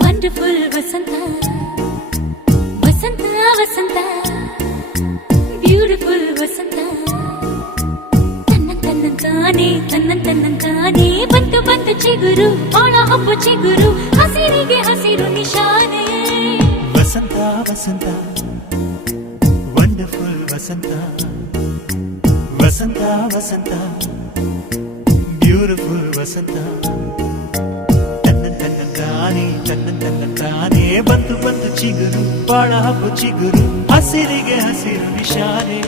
wonderful ವಸಂತ ವಸಂತ ವಸಂತ beautiful ವಸಂತ ತನ್ನಂತಾನೆ ಬಂತು ಬಂತು ಚಿಗುರು ಒಣ ಹಬ್ಬ ಚಿಗುರು ಹಸಿರಿಗೆ ಹಸಿರು ನಿಶಾನೆ ವಸಂತ ವಸಂತ ವಂಡರ್ಫುಲ್ ವಸಂತ ವಸಂತ ವಸಂತ ಬ್ಯೂಟಿಫುಲ್ ವಸಂತ ತನ್ನಂತಾನೆ ಬಂತು ಬಂತು ಚಿಗುರು ಬಾಳ ಹಬ್ಬ ಚಿಗುರು ಹಸಿರಿಗೆ ಹಸಿರು ನಿಶಾನೆ